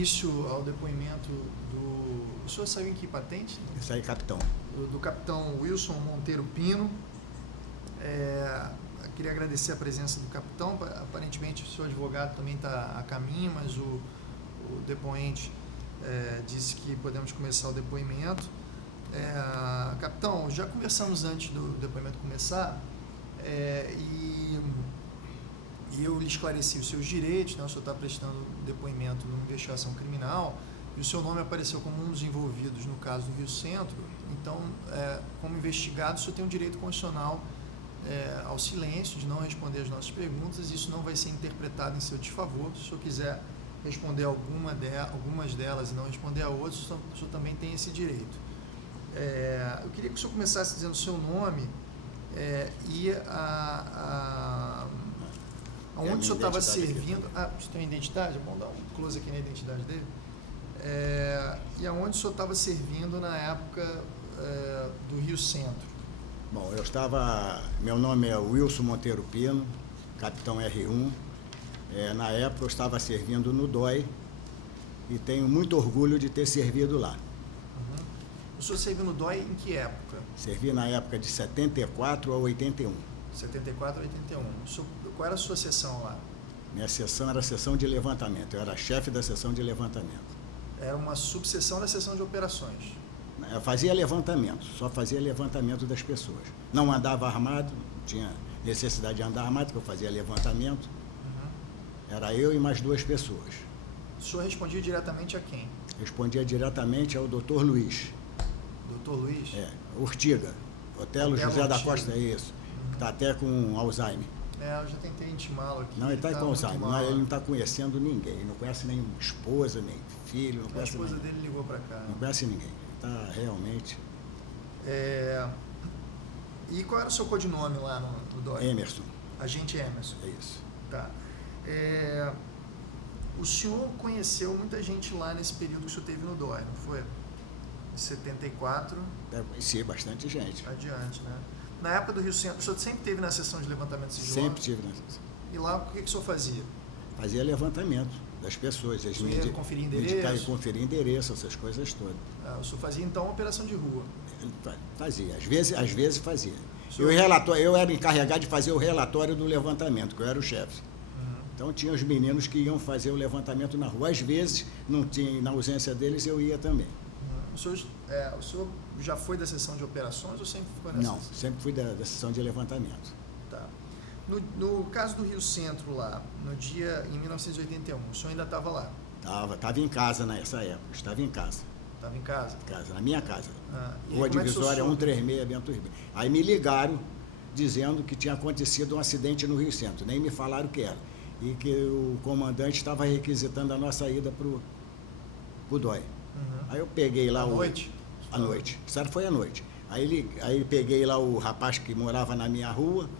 Início ao depoimento do... O senhor saiu em que patente? Isso aí, capitão. Do capitão Wilson Monteiro Pino. Queria agradecer a presença do capitão. Aparentemente o seu advogado também está a caminho, mas o depoente disse que podemos começar o depoimento. Capitão, já conversamos antes do depoimento começar e eu lhe esclareci os seus direitos, né? O senhor está prestando depoimento numa investigação criminal e o seu nome apareceu como um dos envolvidos no caso do Rio Centro. Então, como investigado, o senhor tem um direito constitucional ao silêncio, de não responder as nossas perguntas. Isso não vai ser interpretado em seu desfavor. Se o senhor quiser responder algumas delas e não responder a outras, o senhor também tem esse direito. Eu queria que o senhor começasse dizendo o seu nome e aonde o senhor estava servindo. Você tem uma identidade? Vamos dar um close aqui na identidade dele. E aonde o senhor estava servindo na época do Rio Centro? Bom, meu nome é Wilson Monteiro Pino, capitão R1. Na época eu estava servindo no DOI e tenho muito orgulho de ter servido lá. Uhum. O senhor serviu no DOI em que época? Servi na época de 74 a 81. 74 a 81. Qual era a sua seção lá? Minha seção era a seção de levantamento, eu era chefe da seção de levantamento. Era uma subseção da seção de operações. Eu fazia levantamento, só fazia levantamento das pessoas. Não andava armado, não tinha necessidade de andar armado, porque eu fazia levantamento. Uhum. Era eu e mais 2 pessoas. O senhor respondia diretamente a quem? Respondia diretamente ao Dr. Luiz. Dr. Luiz? Urtiga. Otelo José da Costa, é isso. Uhum. Está até com Alzheimer. Eu já tentei intimá-lo aqui. Não, ele está com Alzheimer. Não, ele não está conhecendo ninguém. Ele não conhece nem esposa, nem filho. Não a esposa ninguém. Dele ligou para cá. Não conhece ninguém. Está realmente... E qual era o seu codinome lá no DOI? Emerson. Agente Emerson. É isso. Tá. O senhor conheceu muita gente lá nesse período que o senhor teve no DOI, não foi? De 74... Conheci bastante gente. Adiante, né? Na época do Rio Centro, o senhor sempre teve na sessão de levantamento sigiloso? Sempre tive na sessão. E lá, o que o senhor fazia? Fazia levantamento das pessoas. O senhor ia conferir endereço? Conferir endereço, essas coisas todas. O senhor fazia, então, uma operação de rua? Fazia. Às vezes fazia. Eu era encarregado de fazer o relatório do levantamento, que eu era o chefe. Uhum. Então, tinha os meninos que iam fazer o levantamento na rua. Às vezes, não tinha, na ausência deles, eu ia também. Uhum. O senhor já foi da sessão de operações ou sempre ficou nessa? Não, sempre fui da sessão de levantamento. Tá. No caso do Rio Centro lá, no dia, em 1981, o senhor ainda estava lá? Estava em casa nessa época, estava em casa. Estava em casa? Na minha casa. Rua Divisória 136, Bento Ribeiro. Aí me ligaram dizendo que tinha acontecido um acidente no Rio Centro, nem me falaram o que era. E que o comandante estava requisitando a nossa ida para o DOI. Uhum. Aí eu peguei lá à noite? À noite. Isso foi à noite. Aí peguei lá o rapaz que morava na minha rua,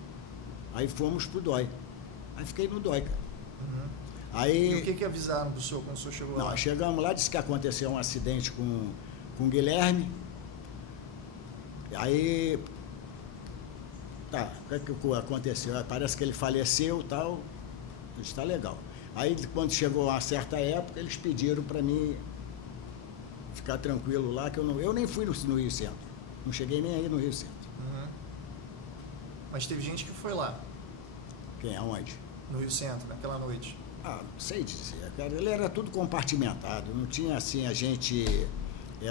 aí fomos pro DOI. Aí fiquei no DOI, cara. Uhum. Aí, e o que avisaram pro senhor quando o senhor chegou lá? Chegamos lá, disse que aconteceu um acidente com o Guilherme. Aí, o que aconteceu? Parece que ele faleceu e tal. Isso está legal. Aí, quando chegou a certa época, eles pediram para mim ficar tranquilo lá, que eu nem fui no Rio Centro. Não cheguei nem aí no Rio Centro. Uhum. Mas teve gente que foi lá. Quem? Aonde? No Rio Centro, naquela noite. Não sei dizer, cara. Ele era tudo compartimentado. Não tinha, assim, a gente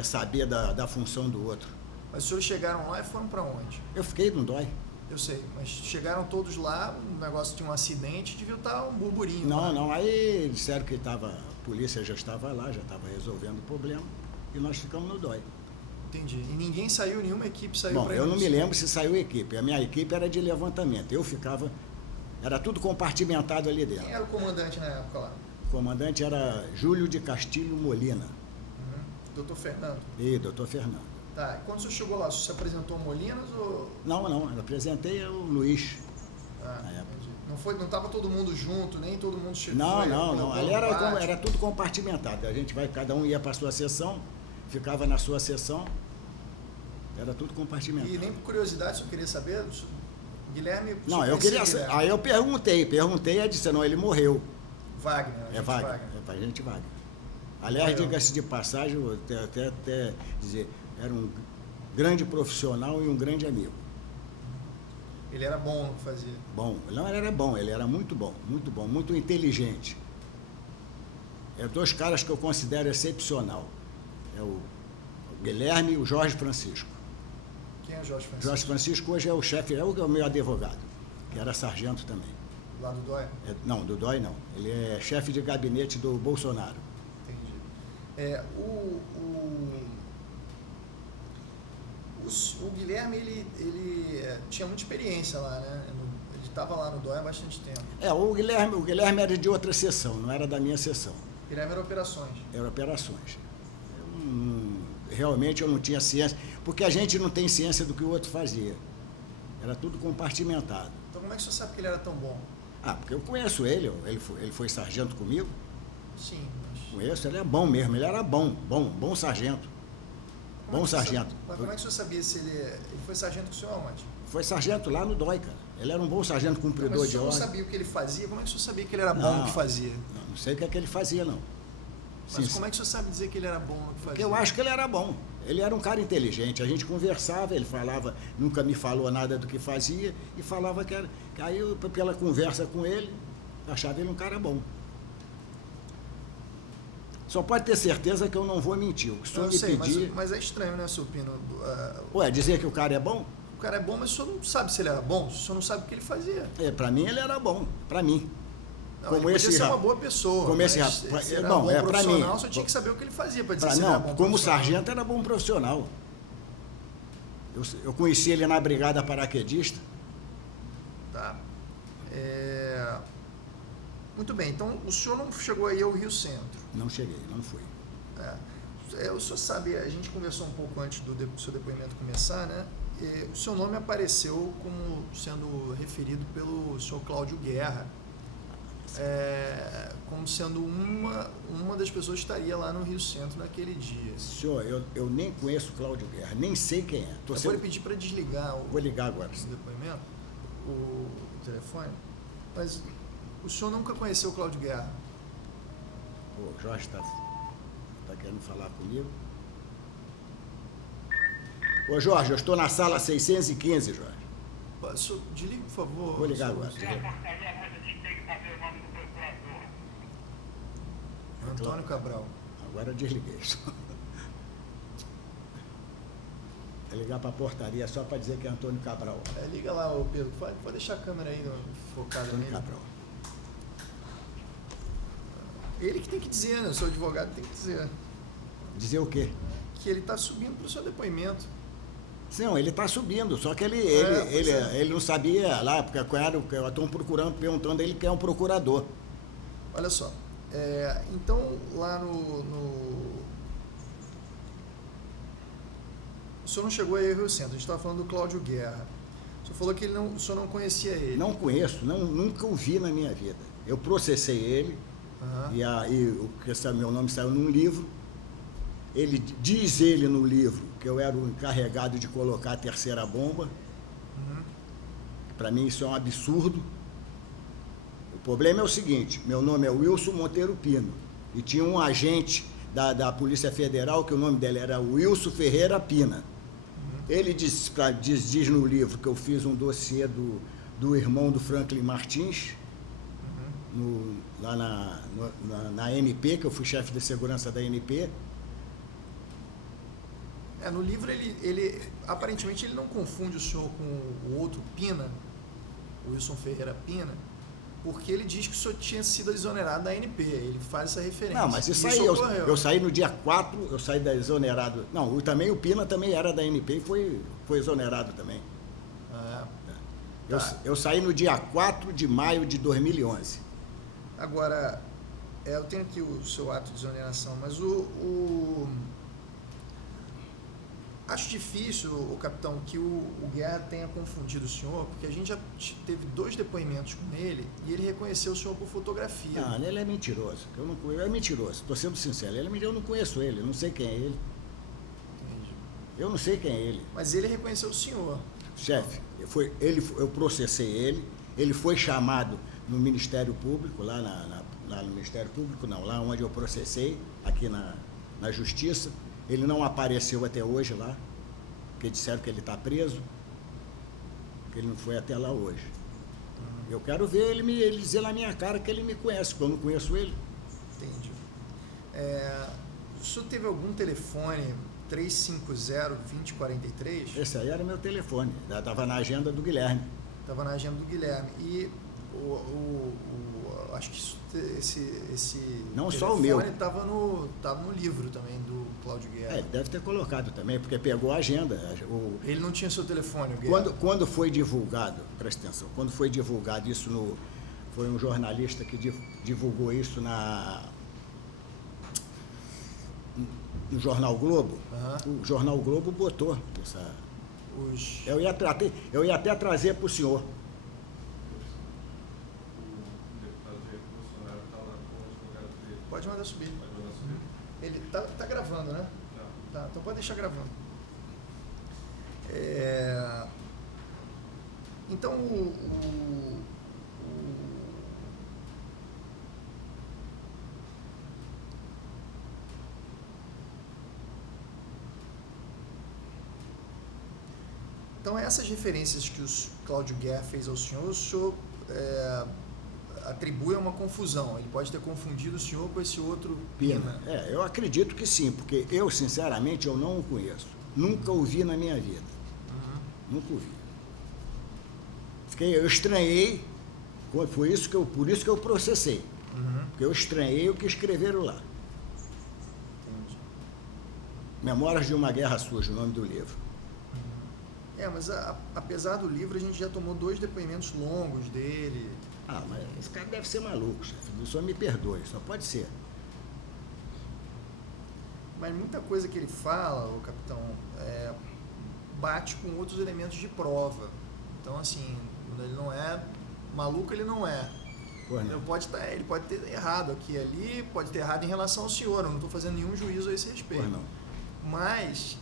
saber da função do outro. Mas os senhores chegaram lá e foram para onde? Eu fiquei no DOI. Eu sei, mas chegaram todos lá, o negócio tinha um acidente, devia estar um burburinho. Não, aí disseram que a polícia já estava lá, já estava resolvendo o problema, e nós ficamos no DOI. Entendi. E ninguém saiu, nenhuma equipe saiu para Bom, eu não me lembro se saiu equipe. A minha equipe era de levantamento. Eu ficava... Era tudo compartimentado ali dentro. Quem era o comandante na época lá? O comandante era Júlio de Castilho Molina. Uhum. Doutor Fernando? Doutor Fernando. Tá, e quando o senhor chegou lá, o senhor se apresentou a Molinas ou... Não, eu apresentei o Luiz. Não estava todo mundo junto, nem todo mundo chegou. Não. Ali era tudo compartimentado. Cada um ia para a sua sessão, ficava na sua sessão, era tudo compartimentado. E nem por curiosidade, se eu queria saber, Guilherme... Não, eu queria saber. Aí eu perguntei, aí disse, não, ele morreu. Wagner. Wagner. É para a gente Wagner. Aliás, diga-se de passagem, eu até dizer, era um grande profissional e um grande amigo. Ele era bom no que fazia. Bom, não, ele era bom, ele era muito bom, muito inteligente. É dois caras que eu considero excepcional. É o Guilherme e o Jorge Francisco. Quem é o Jorge Francisco? Jorge Francisco hoje é o chefe, é o meu advogado, que era sargento também. Lá do DOI? Não, do DOI não. Ele é chefe de gabinete do Bolsonaro. Entendi. O Guilherme, ele tinha muita experiência lá, né? Ele estava lá no DOI há bastante tempo. O Guilherme era de outra seção, não era da minha seção. Guilherme era operações. Era operações. Realmente eu não tinha ciência, porque a gente não tem ciência do que o outro fazia. Era tudo compartimentado. Então como é que você sabe que ele era tão bom? Porque eu conheço ele foi sargento comigo. Sim, mas... Conheço, ele é bom mesmo, ele era bom sargento. Bom sargento. Mas como é que o senhor sabia se ele foi sargento com o senhor onde? Foi sargento lá no DOI, cara. Ele era um bom sargento cumpridor de ordem. Mas o senhor não sabia o que ele fazia? Como é que o senhor sabia que ele era bom no que fazia? Não sei o que é que ele fazia, não. Mas como é que o senhor sabe dizer que ele era bom no que fazia? Porque eu acho que ele era bom. Ele era um cara inteligente. A gente conversava, ele falava, nunca me falou nada do que fazia, e falava que era... Aí, pela conversa com ele, achava ele um cara bom. Só pode ter certeza que eu não vou mentir. O que o senhor me pedir... mas é estranho, né, Supino? Dizer que o cara é bom? O cara é bom, mas o senhor não sabe se ele era bom, o senhor não sabe o que ele fazia. Para mim ele era bom, para mim. Não, como ele podia ser uma boa pessoa. Como esse rapaz. Se era um bom profissional, só tinha que saber o que ele fazia para dizer se ele era bom como sargento era bom profissional. Eu conheci ele na brigada paraquedista. Tá. Muito bem, então o senhor não chegou aí ao Rio Centro? Não cheguei, não fui. O senhor sabe, a gente conversou um pouco antes do seu depoimento começar, né? O seu nome apareceu como sendo referido pelo senhor Cláudio Guerra, como sendo uma das pessoas que estaria lá no Rio Centro naquele dia. Senhor, eu nem conheço o Cláudio Guerra, nem sei quem é. Eu vou lhe pedir para desligar vou ligar agora. O depoimento, o telefone, mas o senhor nunca conheceu o Cláudio Guerra? O Jorge está querendo falar comigo. Ô Jorge, eu estou na sala 615, Jorge. Desliga, por favor. Vou ligar agora. Antônio Cabral. Agora eu desliguei. É ligar para a portaria só para dizer que é Antônio Cabral. Liga lá, ô Pedro. Pode deixar a câmera aí focada Antônio nele. Cabral. Ele que tem que dizer, né? O seu advogado tem que dizer. Dizer o quê? Que ele está subindo para o seu depoimento. Não, ele está subindo, só que ele não sabia lá, porque estão perguntando ele quem é um procurador. Olha só, então lá no... O senhor não chegou aí ao Rio Centro, a gente estava falando do Cláudio Guerra. O senhor falou que o senhor não conhecia ele. Não conheço, nunca o vi na minha vida. Eu processei ele, meu nome saiu num livro. Diz ele no livro que eu era o encarregado de colocar a terceira bomba. Para mim isso é um absurdo. O problema é o seguinte, meu nome é Wilson Monteiro Pino e tinha um agente da Polícia Federal que o nome dele era Wilson Ferreira Pina. Ele diz no livro que eu fiz um dossiê do irmão do Franklin Martins, lá na MP, que eu fui chefe de segurança da MP. No livro, ele aparentemente ele não confunde o senhor com o outro Pina, o Wilson Ferreira Pina, porque ele diz que o senhor tinha sido exonerado da ANP, ele faz essa referência. Não, mas isso aí, eu saí no dia 4, eu saí da exonerado. Não, o Pina também era da ANP e foi exonerado também. Eu saí no dia 4 de maio de 2011. Agora, eu tenho aqui o seu ato de exoneração, mas acho difícil, capitão, que o Guerra tenha confundido o senhor, porque a gente já teve 2 depoimentos com ele e ele reconheceu o senhor por fotografia. Não, ele é mentiroso. É mentiroso, estou sendo sincero. Eu não conheço ele, não sei quem é ele. Entendi. Eu não sei quem é ele. Mas ele reconheceu o senhor. Chefe, eu processei ele foi chamado no Ministério Público, lá no Ministério Público, não, lá onde eu processei, aqui na Justiça. Ele não apareceu até hoje lá, porque disseram que ele está preso, que ele não foi até lá hoje. Eu quero ver ele dizer na minha cara que ele me conhece, porque eu não conheço ele. Entendi. O senhor teve algum telefone 350-2043? Esse aí era meu telefone, estava na agenda do Guilherme. Estava na agenda do Guilherme. E acho que esse não só o meu. Estava no livro também do Cláudio Guerra. Ele deve ter colocado também, porque pegou a agenda. Ele não tinha seu telefone, o Guerra? Quando foi divulgado, presta atenção, quando foi divulgado isso foi um jornalista que divulgou isso no Jornal Globo. O Jornal Globo botou essa... Eu ia até trazer para o senhor. Pode mandar subir. Ele tá gravando, né? Tá, então pode deixar gravando. Então Então, essas referências que o Cláudio Guerra fez ao senhor, o senhor atribui a uma confusão. Ele pode ter confundido o senhor com esse outro Pina. Eu acredito que sim, porque eu, sinceramente, eu não o conheço. Nunca o vi na minha vida. Nunca o vi. Eu estranhei, por isso que eu processei. Porque eu estranhei o que escreveram lá. Entendi. Memórias de uma Guerra Suja, o nome do livro. Mas apesar do livro, a gente já tomou 2 depoimentos longos dele. Mas esse cara deve ser maluco, chefe. O senhor me perdoe, só pode ser. Mas muita coisa que ele fala, o capitão, bate com outros elementos de prova. Então, assim, ele não é maluco, ele não é. Ele pode ter errado aqui e ali, pode ter errado em relação ao senhor. Eu não estou fazendo nenhum juízo a esse respeito. Mas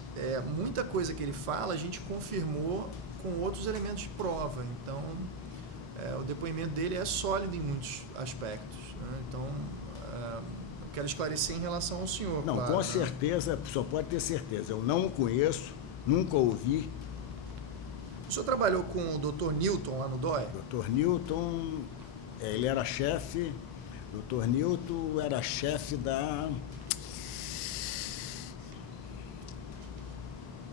muita coisa que ele fala a gente confirmou com outros elementos de prova. Então, o depoimento dele é sólido em muitos aspectos, né? Então, eu quero esclarecer em relação ao senhor. Não, claro, com certeza, só pode ter certeza. Eu não o conheço, nunca ouvi. O senhor trabalhou com o Dr. Newton lá no DOI? Dr. Newton, ele era chefe. Dr. Newton era chefe da...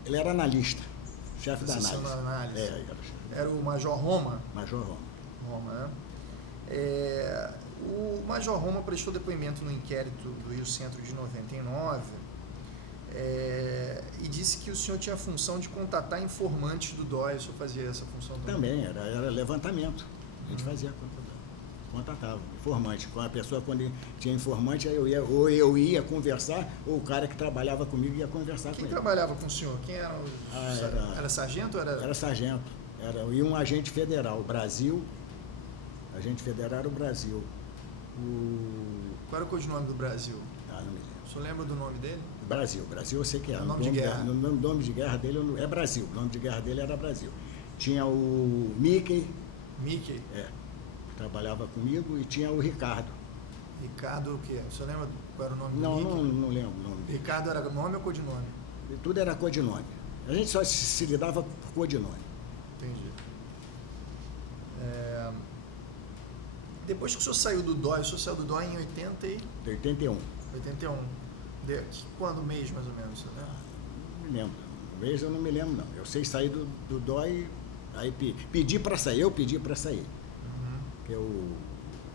Ele era analista, chefe da análise. Era o Major Roma? Major Roma. Roma, né? O Major Roma prestou depoimento no inquérito do Rio Centro de 99 e disse que o senhor tinha a função de contatar informantes do DOI. O senhor fazia essa função também? Também, era levantamento. A gente fazia contatava, informante. Com a pessoa, quando tinha informante, aí eu ia conversar, ou o cara que trabalhava comigo ia conversar com ele. Quem trabalhava com o senhor? Quem era? Era sargento? Era sargento. E um agente federal, Brasil. Agente federal era o Brasil. Qual era o codinome do Brasil? Não me lembro. O senhor lembra do nome dele? Brasil eu sei que era. O nome de guerra? O nome de guerra dele é Brasil. O nome de guerra dele era Brasil. Tinha o Mickey. Mickey? Que trabalhava comigo, e tinha o Ricardo. Ricardo o quê? O senhor lembra qual era o nome não, do Mickey? Não lembro o nome dele. Ricardo era nome ou codinome? Tudo era codinome. A gente só se lidava por codinome. Entendi. Depois que o senhor saiu do DOI, o senhor saiu do DOI em 81. 81. Quando mês, mais ou menos? Né? Não me lembro. Mês eu não me lembro, não. Eu sei sair do DOI, aí pedi para sair. Eu pedi para sair. Porque o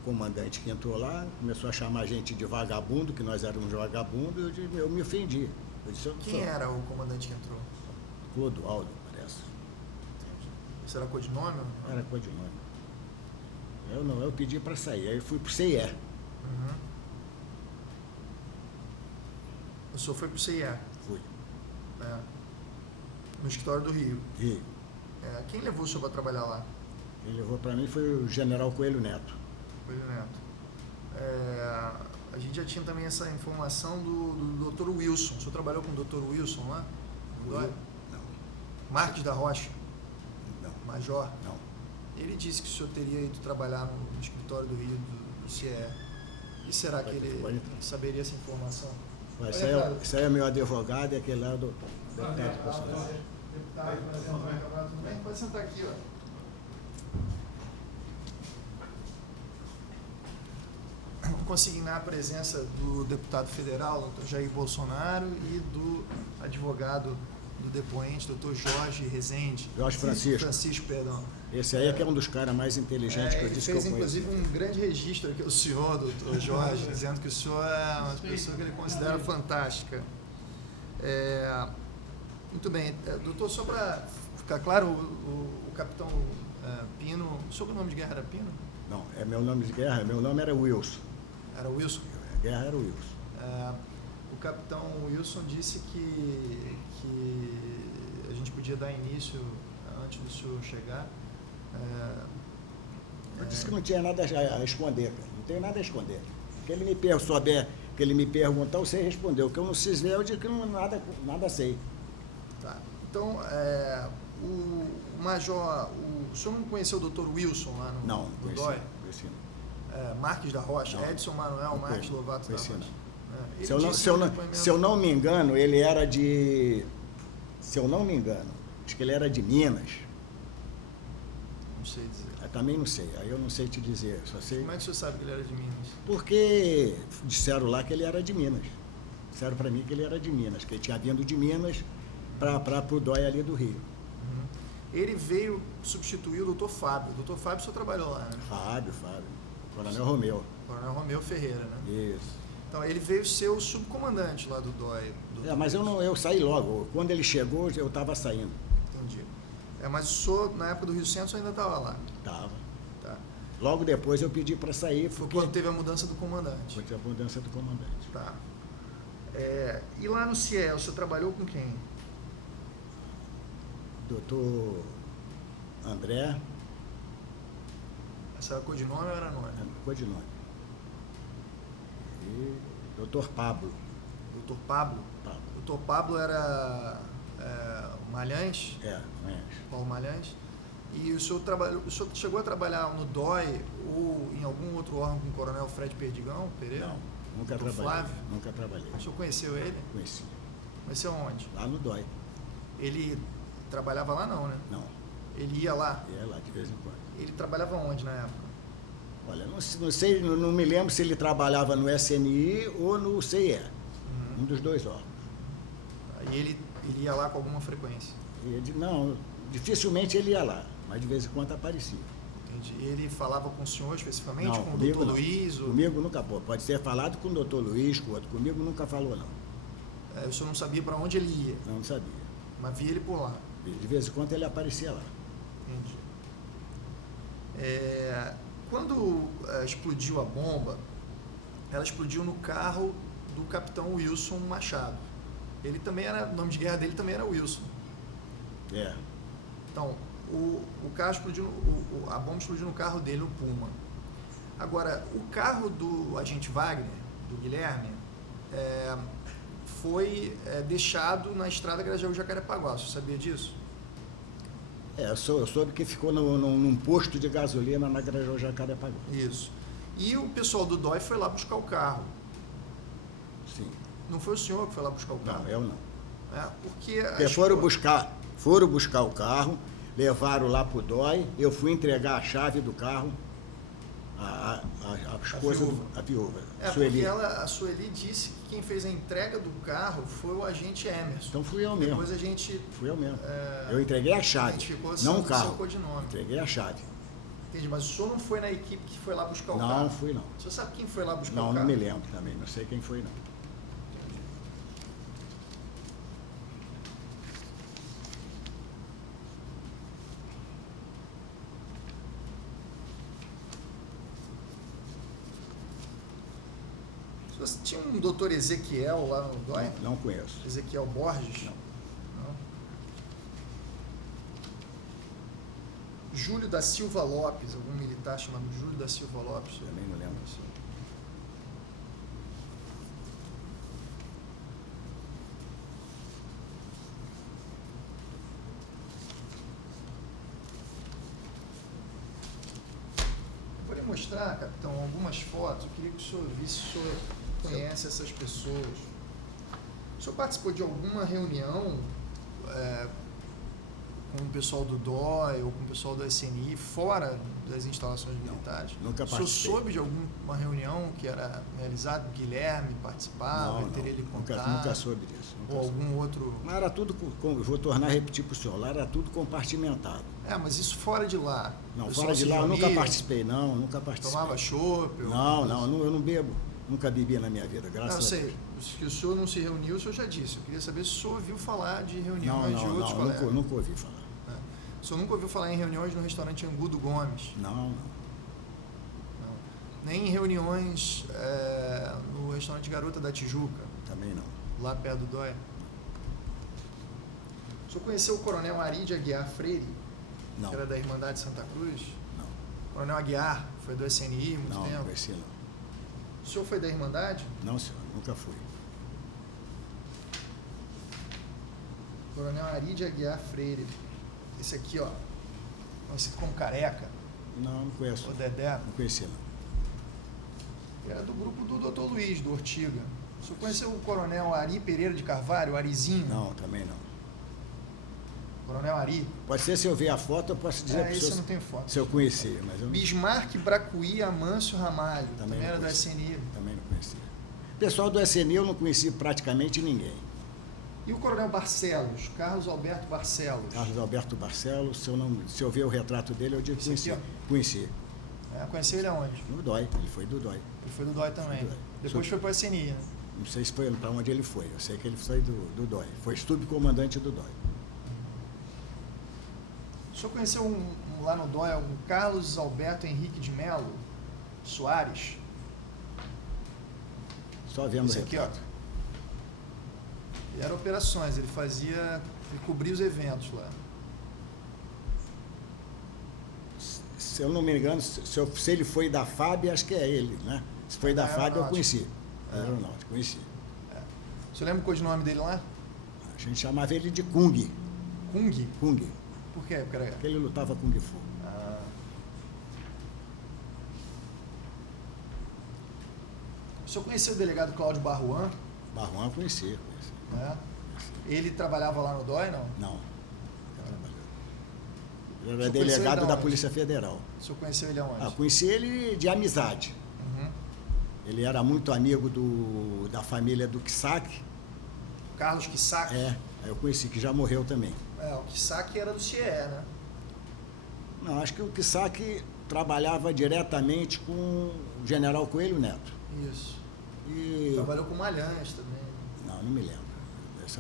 comandante que entrou lá começou a chamar a gente de vagabundo, que nós éramos vagabundos, eu me ofendi. Eu disse, quem era o comandante que entrou? Clodoaldo, parece. Isso era codinome? Era codinome. Eu pedi para sair, aí fui pro CIE. O senhor foi pro CIE? Fui. No escritório do Rio? Rio. Quem levou o senhor para trabalhar lá? Quem levou para mim foi o general Coelho Neto. Coelho Neto. A gente já tinha também essa informação do Dr. Wilson. O senhor trabalhou com o Dr. Wilson lá? Não. Marques da Rocha? Não. Major? Não. Ele disse que o senhor teria ido trabalhar no escritório do Rio do CIE. E será que ele saberia essa informação? Esse aí é meu advogado e aquele lá do deputado pessoal. Deputado, tudo bem? Pode sentar aqui, ó. Vou consignar a presença do deputado federal, Dr. Jair Bolsonaro, e do advogado do depoente, Dr. Jorge Rezende. Jorge Francisco. Francisco, perdão. Esse aí é que é um dos caras mais inteligentes que eu disse que eu conheço. Ele fez, inclusive, um grande registro aqui, o senhor, doutor Jorge, dizendo que o senhor é uma pessoa que ele considera fantástica. Muito bem. Doutor, só para ficar claro, o capitão Pino, o sobrenome de guerra era Pino? Não, é meu nome de guerra, meu nome era Wilson. Era Wilson? A guerra era Wilson. O capitão Wilson disse que a gente podia dar início antes do senhor chegar. Eu disse que não tinha nada a esconder, cara. Não tenho nada a esconder. O que ele me souber, que ele me perguntar, eu sei responder. O que eu não sei, eu digo que nada sei. Tá. Então, o Major, o senhor não conheceu o Dr. Wilson lá no DOI? Conheci. Marques da Rocha, Não, Edson Manuel Marques Lovato da Rocha. Se eu não me engano, ele era de... Se eu não me engano, acho que ele era de Minas. Não sei dizer. Eu também não sei, aí eu não sei te dizer, só sei... Como é que o senhor sabe que ele era de Minas? Porque disseram lá que ele era de Minas. Disseram para mim que ele era de Minas, que ele tinha vindo de Minas para o DOI ali do Rio. Ele veio substituir o Dr. Fábio. O Dr. Fábio o senhor trabalhou lá, né? Fábio. Coronel Romeu. Coronel Romeu Ferreira, né? Isso. Então, ele veio ser o subcomandante lá do DOI. Mas eu saí logo. Quando ele chegou, eu estava saindo. Entendi. Mas o senhor, na época do Rio Centro, ainda estava lá? Estava. Tá. Logo depois eu pedi para sair. Foi quando teve a mudança do comandante? Foi a mudança do comandante. Tá. E lá no CIEL, o senhor trabalhou com quem? Doutor André. Essa era codinome ou era nome? Codinome. E doutor Pablo. Doutor Pablo? Pablo. Doutor Pablo era Malhães? Malhães. Paulo Malhães. E o senhor chegou a trabalhar no DOI ou em algum outro órgão com o coronel Fred Perdigão Pereira? Não, nunca Doutor trabalhei. Flávio? Nunca trabalhei. O senhor conheceu ele? Conheci. Conheceu onde? Lá no DOI. Ele trabalhava lá não, né? Não. Ele ia lá? Ia lá de vez em quando. Ele trabalhava onde na época? Olha, não sei, não me lembro se ele trabalhava no SNI ou no CIE. Um dos dois órgãos. E ele ia lá com alguma frequência? Não, dificilmente ele ia lá, mas de vez em quando aparecia. Entendi. E ele falava com o senhor especificamente? Não, com o comigo doutor não. Luiz? Ou... Comigo nunca, pode ter falado com o doutor Luiz, com outro. Comigo nunca falou, não. O senhor não sabia para onde ele ia? Não sabia. Mas via ele por lá? De vez em quando ele aparecia lá. Entendi. Quando explodiu a bomba, ela explodiu no carro do capitão Wilson Machado. Ele também era, o nome de guerra dele também era Wilson. Então, o carro explodiu, a bomba explodiu no carro dele, no Puma. Agora, o carro do agente Wagner, do Guilherme, foi deixado na estrada Grajaú-Jacarepaguá. Você sabia disso? Eu soube que ficou num posto de gasolina na Grajaú-Jacarepaguá. Isso. E o pessoal do DOI foi lá buscar o carro. Sim. Não foi o senhor que foi lá buscar o carro? Não, eu não. Porque foram buscar o carro, levaram lá pro DOI, eu fui entregar a chave do carro à esposa, a viúva. Porque a Sueli disse que quem fez a entrega do carro foi o agente Emerson. Então fui eu mesmo. Depois a gente... Fui eu mesmo. Eu entreguei a chave, não o carro. Entreguei a chave. Entendi, mas o senhor não foi na equipe que foi lá buscar o carro? Não, fui não. O senhor sabe quem foi lá buscar o carro? Não me lembro também, não sei quem foi não. Você tinha um doutor Ezequiel lá no DOI? Não conheço. Ezequiel Borges? Não. Júlio da Silva Lopes, algum militar chamado Júlio da Silva Lopes? Também não lembro. Eu vou lhe mostrar, capitão, algumas fotos. Eu queria que o senhor visse se o senhor conhece essas pessoas. senhor participou de alguma reunião com o pessoal do DOI ou com o pessoal do SNI fora das instalações militares? Nunca O senhor participei. soube de alguma reunião que era realizada? Guilherme participava, ele teria lhe contado? Nunca soube disso. Nunca Ou soube. algum outro... Lá era tudo, eu vou tornar a repetir para o senhor, lá era tudo compartimentado. Mas isso fora de lá? Não, O pessoal fora de se lá eu nunca reunia, participei, não, nunca participei. Tomava chopp? Não, eu não bebo, nunca bebi na minha vida, Não, eu graças a sei. Deus. Que o senhor não se reuniu, o senhor já disse. Eu queria saber se o senhor ouviu falar de reuniões de outros colegas. Nunca ouvi falar. O senhor nunca ouviu falar em reuniões no restaurante Angu do Gomes? Não. Nem em reuniões no restaurante Garota da Tijuca, Também não. lá perto do DOI? O senhor conheceu o coronel Ari de Aguiar Freire, Não. que era da Irmandade Santa Cruz? Não. Coronel Aguiar, foi do SNI muito Não, tempo. não conheci não. O senhor foi da Irmandade? Não, senhor, nunca fui. Coronel Ari de Aguiar Freire. Esse aqui, ó, conhecido como Careca, Não conheço. o Dedé, Não conheci não. era do grupo do Dr. Luiz, do Ortiga. O senhor conheceu o coronel Ari Pereira de Carvalho, o Arizinho? Não, também não. Coronel Ari. Pode ser se eu ver a foto, eu posso dizer para o Esse eu senhor não tenho foto. se eu conheci, mas eu não, Bismarck Bracuí Amâncio Ramalho, também não era do conheci. SNI. Também não conheci. Pessoal do SNI eu não conheci praticamente ninguém. E o coronel Barcelos, Carlos Alberto Barcelos? Carlos Alberto Barcelos, se eu ver o retrato dele, eu digo que Esse conheci. aqui, Conheci. Conheceu ele aonde? No DOI, ele foi do DOI. Ele foi do DOI também. Foi do DOI. Depois foi para o SNI, né? Não sei se foi para onde ele foi, eu sei que ele foi do DOI. Foi subcomandante do DOI. O senhor conheceu lá no DOI um Carlos Alberto Henrique de Melo Soares? Só vendo Esse o aqui, ó. retrato. Ele era operações, ele cobria os eventos lá. Se eu não me engano, se ele foi da FAB, acho que é ele, né? Se foi da FAB, eu conheci. Aeronáutica, conheci. O senhor lembra o codinome dele lá? A gente chamava ele de Kung. Kung? Kung. Por quê? Porque ele lutava Kung Fu. O senhor conheceu o delegado Cláudio Barruan? Barruan eu conheci. Né? Ele trabalhava lá no DOI, não? Não. Ele O era senhor conheceu delegado ele da aonde? Polícia Federal. O senhor conheceu ele aonde? Conheci ele de amizade. Uhum. Ele era muito amigo da família do Kissak. Carlos Kissak? Eu conheci, que já morreu também. O Kissak era do CIE, né? Não, acho que o Kissak trabalhava diretamente com o general Coelho Neto. Isso. E... Trabalhou com Malhães também. Não me lembro.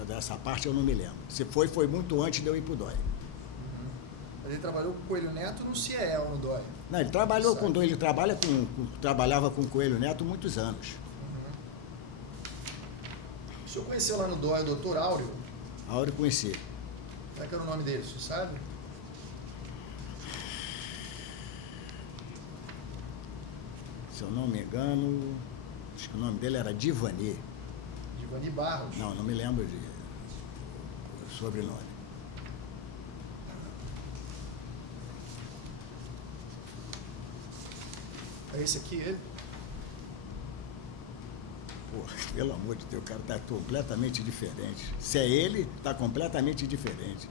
Dessa parte eu não me lembro. Se foi muito antes de eu ir para o DOI. Mas ele trabalhou com o Coelho Neto no CIE ou no DOI? Não, ele trabalhou com DOI, ele trabalhava com o Coelho Neto muitos anos. O senhor conheceu lá no DOI o doutor Áureo? A hora eu conheci. Como é que era o nome dele, o senhor sabe? Se eu não me engano, acho que o nome dele era Divani. Divani Barros. Não me lembro o sobrenome. É esse aqui, ele? Pô, pelo amor de Deus, o cara está completamente diferente. Se é ele, está completamente diferente.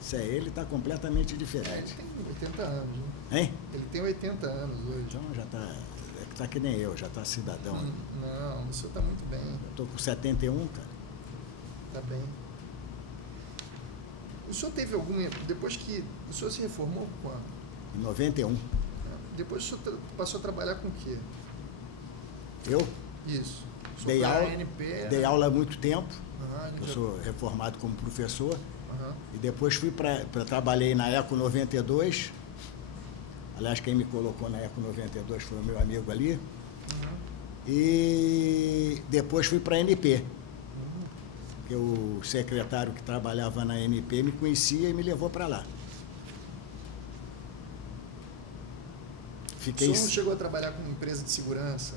Se é ele, está completamente Ele diferente. tem 80 anos, né? Hein? Ele tem 80 anos hoje. Então já está que nem eu, já está cidadão. Não, o senhor está muito bem. Estou com 71, cara. Está bem. O senhor teve alguma... Depois que... O senhor se reformou quando? Em 91. Depois o senhor passou a trabalhar com o quê? Eu Isso. O senhor dei foi à aula, ANP, dei aula há muito tempo. Eu já- sou reformado como professor. Aham. E depois fui trabalhei na Eco 92. Aliás, quem me colocou na Eco 92 foi o meu amigo ali. Uhum. E depois fui para a NP. Porque o secretário que trabalhava na NP me conhecia e me levou para lá. O Fiquei... senhor não chegou a trabalhar com empresa de segurança?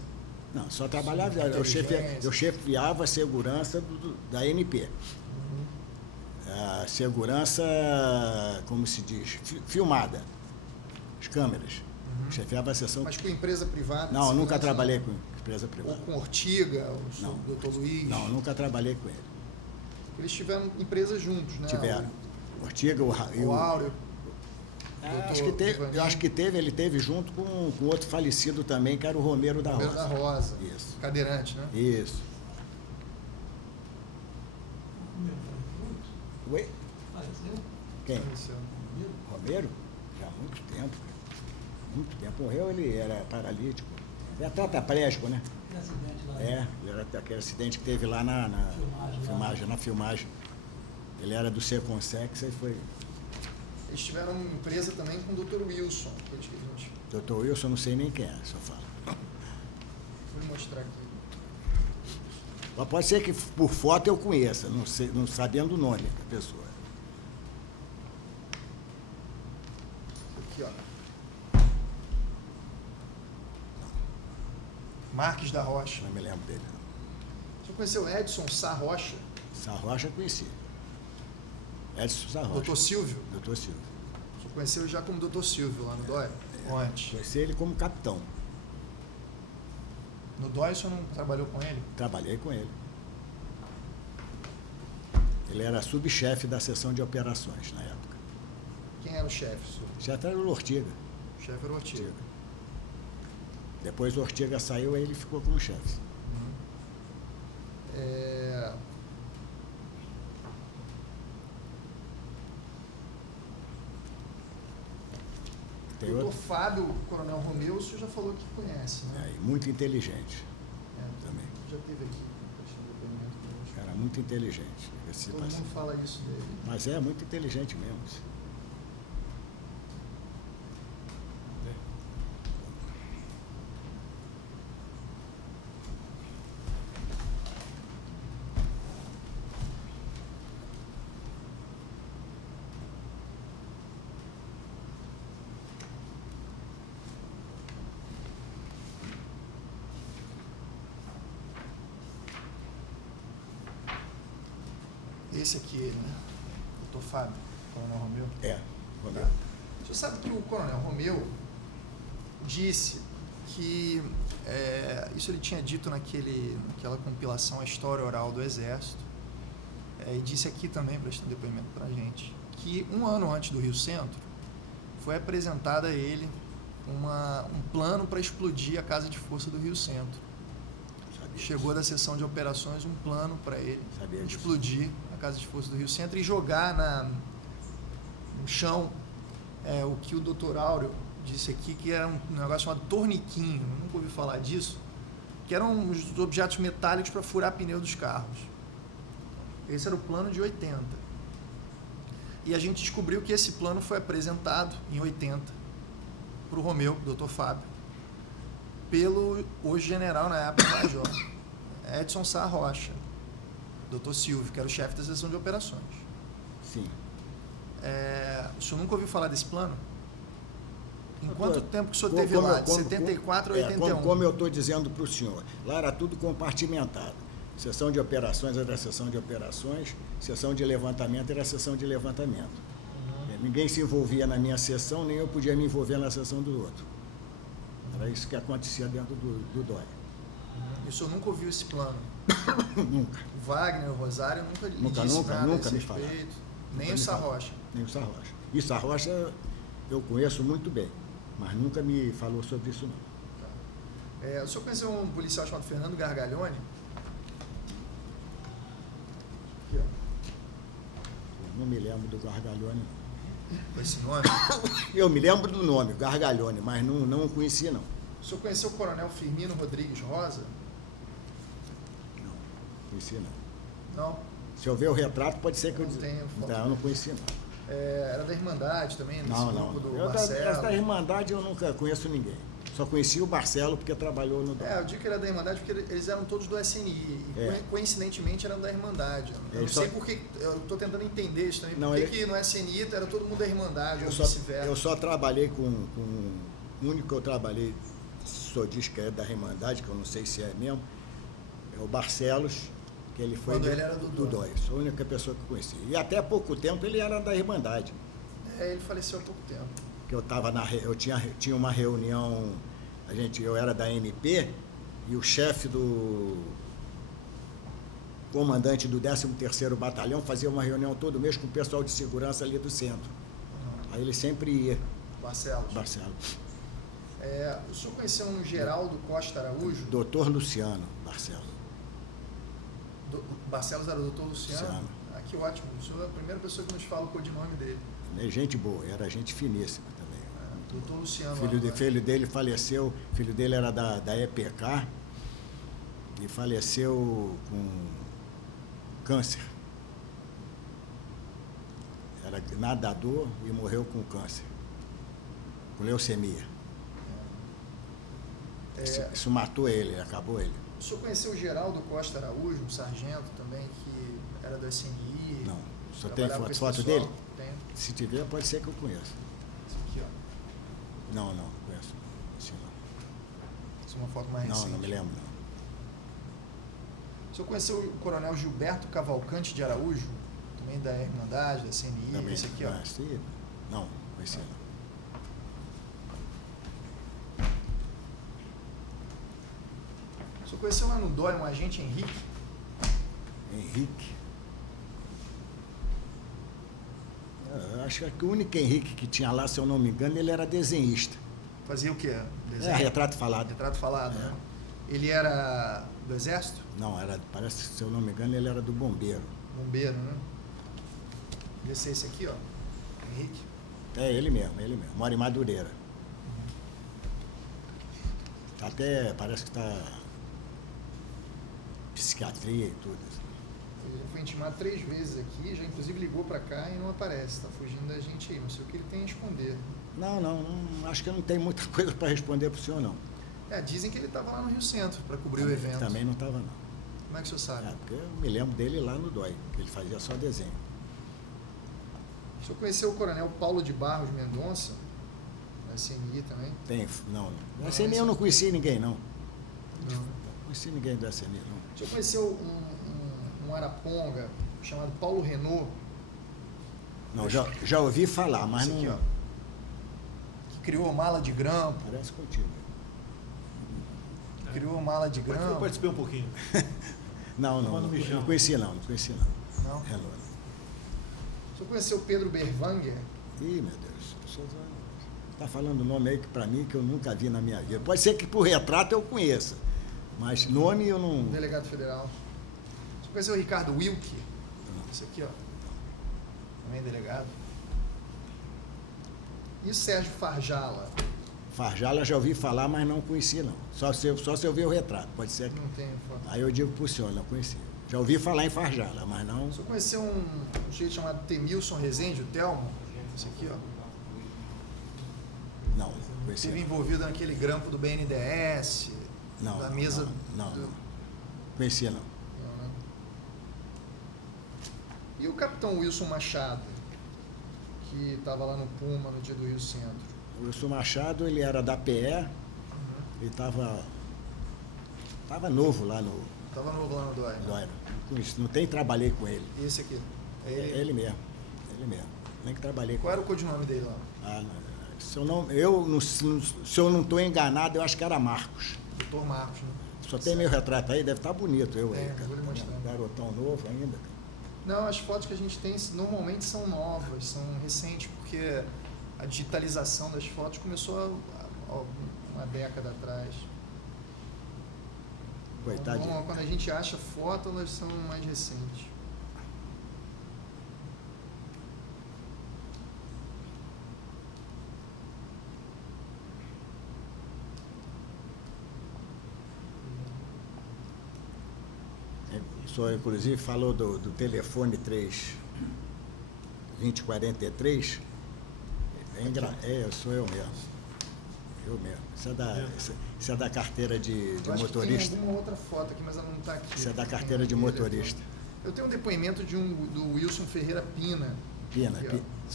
Não, só trabalhava, Inteligência. eu chefiava a segurança da NP. A segurança, como se diz, filmada, as câmeras. Chefiava a seção. Mas com empresa privada? Não, nunca trabalhei com empresa privada. Ou com Ortiga, o doutor Luiz? Não, nunca trabalhei com ele. Eles tiveram empresas juntos, né? Tiveram. Ortiga e o Áureo. Eu acho que ele teve junto com outro falecido também, que era o Romero da Rosa. Romero da Rosa. Isso. Cadeirante, né? Isso. Oi? Quem? Romero? Já há muito tempo. Muito tempo. Morreu, ele era paralítico. Era tetraplégico, né? Ele era aquele acidente que teve lá na filmagem. Ele era do Seconsex e foi... Eles tiveram uma empresa também com o Dr. Wilson. Dr. Wilson, não sei nem quem é, só fala. Vou mostrar aqui. Mas pode ser que por foto eu conheça, não sabendo o nome da pessoa. Aqui, ó. Marques da Rocha. Não me lembro dele, não. Você conheceu Edson Sá Rocha? Sá Rocha eu conheci. Edson Sá Rocha. Doutor Silvio? Doutor Silvio. Você conheceu já como Doutor Silvio lá no DOI? Ou antes? Conheci ele como capitão. No DOI o senhor não trabalhou com ele? Trabalhei com ele. Ele era subchefe da seção de operações na época. Quem era o chefe, senhor? O chefe era o Ortiga. O chefe era o Ortiga. Depois o Ortiga saiu, aí ele ficou como chefe. O doutor Fábio Coronel Romeu, o senhor já falou que conhece, né? Muito inteligente também. Já esteve aqui prestando depoimento conosco. Cara, muito inteligente. Todo mundo fala isso dele. Mas é muito inteligente mesmo. Esse aqui, ele, né? Doutor Fábio, Coronel Romeu. Romeu. Tá. Você sabe que o Coronel Romeu disse que, isso ele tinha dito naquela compilação A História Oral do Exército, e disse aqui também, prestando depoimento para a gente, que um ano antes do Rio Centro, foi apresentada a ele um plano para explodir a Casa de Força do Rio Centro. Chegou da seção de operações um plano para ele explodir a Casa de Força do Rio Centro e jogar no chão o que o doutor Áureo disse aqui, que era um negócio chamado torniquinho, eu nunca ouvi falar disso, que eram os objetos metálicos para furar pneu dos carros. Esse era o plano de 80. E a gente descobriu que esse plano foi apresentado em 80 para o Romeu, doutor Fábio, pelo hoje general, na época major, Edson Sá Rocha, doutor Silvio, que era o chefe da seção de operações. Sim. O senhor nunca ouviu falar desse plano? Em quanto tempo que o senhor teve lá? De 74 a 81? Como eu estou dizendo para o senhor, lá era tudo compartimentado. Seção de operações era a seção de operações, seção de levantamento era a seção de levantamento. Ninguém se envolvia na minha seção, nem eu podia me envolver na seção do outro. Era isso que acontecia dentro do DOI. E o senhor nunca ouviu esse plano? Nunca. O Wagner, o Rosário nunca me falaram. Nem o Sá Rocha. Nem o Sá Rocha. E Sá Rocha eu conheço muito bem, mas nunca me falou sobre isso não. O senhor conheceu um policial chamado Fernando Gargalhoni? Aqui, ó. Eu não me lembro do Gargalhoni, não. Com esse nome? Eu me lembro do nome, Gargalhoni, mas não o conheci, não. O senhor conheceu o Coronel Firmino Rodrigues Rosa? Não, conheci, não. Não? Se eu ver o retrato, pode ser que eu tenho foto. Não, eu não conheci, não. Era da Irmandade também, nesse grupo do Marcelo. Da Irmandade eu nunca conheço ninguém. Só conheci o Marcelo porque trabalhou no... eu digo que era da Irmandade porque eles eram todos do SNI. E coincidentemente eram da Irmandade. Eu não sei porque... Eu estou tentando entender isso também. Por que no SNI era todo mundo da Irmandade, ou vice-versa? Eu só trabalhei com... O único que eu trabalhei, o senhor diz que é da Irmandade, que eu não sei se é mesmo, é o Barcelos, que ele foi... Quando ele era do DOI. Sou a única pessoa que eu conheci. E até há pouco tempo ele era da Irmandade. Ele faleceu há pouco tempo. que eu tinha uma reunião, eu era da MP, e o chefe do comandante do 13º Batalhão fazia uma reunião todo mês com o pessoal de segurança ali do centro. Aí ele sempre ia. Barcelos. O senhor conheceu um Geraldo Costa Araújo? Doutor Luciano Barcelos. Barcelos era o doutor Luciano? Ah, que ótimo. O senhor é a primeira pessoa que nos fala o codinome dele. É gente boa, era gente finíssima também. Doutor Luciano. Filho dele faleceu, filho dele era da EPK e faleceu com câncer. Era nadador e morreu com câncer, com leucemia. Isso matou ele, acabou ele. O senhor conheceu o Geraldo Costa Araújo, um sargento também, que era do SNI? Não. Só tem foto dele? Tem. Se tiver, pode ser que eu conheça. Esse aqui, ó. Não conheço. Assim, não. Isso é uma foto mais recente. Não me lembro, não. O senhor conheceu o coronel Gilberto Cavalcante de Araújo? Também da Irmandade, da CNI? Também, esse aqui, ó. Não, conheci não. O senhor conheceu lá no DOI um agente Henrique? Henrique? Eu acho que o único Henrique que tinha lá, se eu não me engano, ele era desenhista. Fazia o quê? Desenho? Retrato falado. Retrato falado, né? Ele era do Exército? Não, parece que, se eu não me engano, ele era do Bombeiro. Bombeiro, né? Esse aqui, ó. Henrique. É ele mesmo. Mora em Madureira. Até parece que está psiquiatria e tudo. Ele foi intimado 3 vezes aqui, já inclusive ligou para cá e não aparece, está fugindo da gente aí, não sei o que ele tem a esconder. Não, acho que não tem muita coisa para responder para o senhor, não. Dizem que ele estava lá no Rio Centro para cobrir o evento. Também não estava, não. Como é que o senhor sabe? Porque eu me lembro dele lá no DOI, que ele fazia só desenho. O senhor conheceu o coronel Paulo de Barros Mendonça, da CNI também? Não. Na CNI eu não conheci ninguém, não. Não conheci ninguém da CNI, não. O senhor conheceu um araponga chamado Paulo Renault? Não, já ouvi falar, mas esse não... Aqui, ó, que criou mala de grampo. Parece contigo. Criou mala de grampo. Eu participei um pouquinho. Não conheci não. Não? Renault. O senhor conheceu Pedro Berwanger? Ih, meu Deus, o senhor está falando nome aí que para mim que eu nunca vi na minha vida. Pode ser que por retrato eu conheça, mas nome eu não... Delegado federal. O senhor conheceu o Ricardo Wilke? Esse aqui, ó. Também delegado. E o Sérgio Farjala? Farjala já ouvi falar, mas não conheci não. Só se eu ver o retrato, pode ser que... Não tem foto. Aí eu digo pro senhor, não conheci. Já ouvi falar em Farjala, mas não... O senhor conheceu um sujeito chamado Temilson Rezende, o Telmo? Esse aqui, ó. Não conheci. Esteve envolvido naquele grampo do BNDES, da mesa... Não. Conheci não. Não, né? E o capitão Wilson Machado, que estava lá no Puma no dia do Rio Centro? O Wilson Machado, ele era da PE, ele estava novo lá no... Estava novo lá no DOI. Não tem, trabalhei com ele. E esse aqui? É ele mesmo. Nem que trabalhei com Qual era o codinome dele lá? Se eu não estou enganado, eu acho que era Marcos. Doutor Marcos, né? Só tem meu retrato aí, deve estar bonito eu aí, vou lhe mostrar. Garotão novo ainda. Não, as fotos que a gente tem normalmente são novas, são recentes, porque a digitalização das fotos começou há uma década atrás. Coitadinho. Então, quando a gente acha foto, elas são mais recentes. O senhor, inclusive, falou do telefone 2043. Sou eu mesmo. Isso é da carteira de motorista. Tem alguma outra foto aqui, mas ela não está aqui. Isso é da carteira de motorista. Eu tenho um depoimento do Wilson Ferreira Pina. Pina.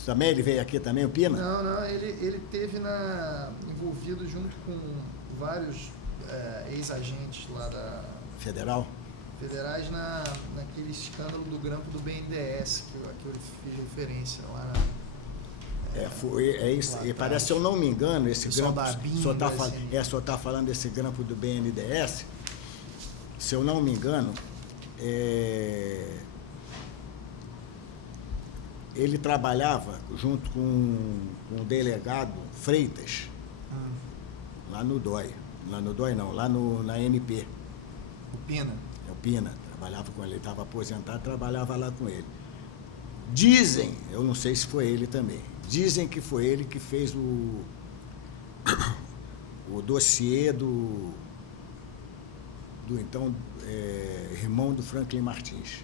Também ele veio aqui também, o Pina? Não, ele teve envolvido junto com vários ex-agentes lá da... Federais naquele escândalo do grampo do BNDES, que eu fiz referência lá É isso. lá E atrás. parece, se eu não me engano, esse Pessoal grampo. da ABIN, Só da está falando desse grampo do BNDES. Se eu não me engano, ele trabalhava junto com o delegado Freitas, lá no DOI. Lá no DOI não, lá na NP. O Pina. É o Pina, trabalhava com ele, estava aposentado, trabalhava lá com ele. Dizem, eu não sei se foi ele também, dizem que foi ele que fez o dossiê do então irmão do Franklin Martins.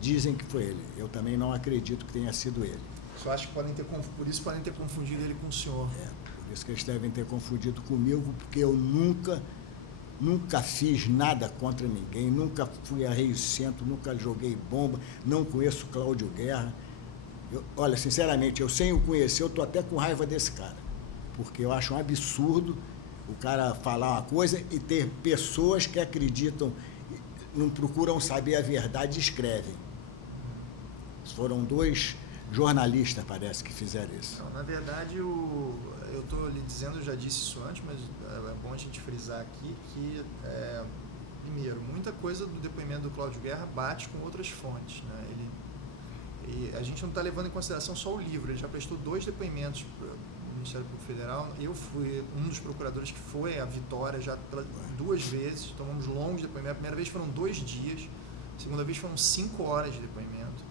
Dizem que foi ele. Eu também não acredito que tenha sido ele. Só acho que por isso podem ter confundido ele com o senhor. Por isso que eles devem ter confundido comigo, porque eu nunca fiz nada contra ninguém, nunca fui a Rio Centro, nunca joguei bomba, não conheço Cláudio Guerra. Olha, sinceramente, eu sem o conhecer, eu estou até com raiva desse cara, porque eu acho um absurdo o cara falar uma coisa e ter pessoas que acreditam, não procuram saber a verdade e escrevem. Foram 2 jornalistas, parece, que fizeram isso. Não, na verdade, eu estou lhe dizendo, eu já disse isso antes, mas é bom a gente frisar aqui que, primeiro, muita coisa do depoimento do Cláudio Guerra bate com outras fontes, né? E a gente não está levando em consideração só o livro, ele já prestou 2 depoimentos para o Ministério Público Federal. Eu fui um dos procuradores que foi à Vitória já 2 vezes, tomamos longos depoimentos. A primeira vez foram 2 dias, a segunda vez foram 5 horas de depoimento.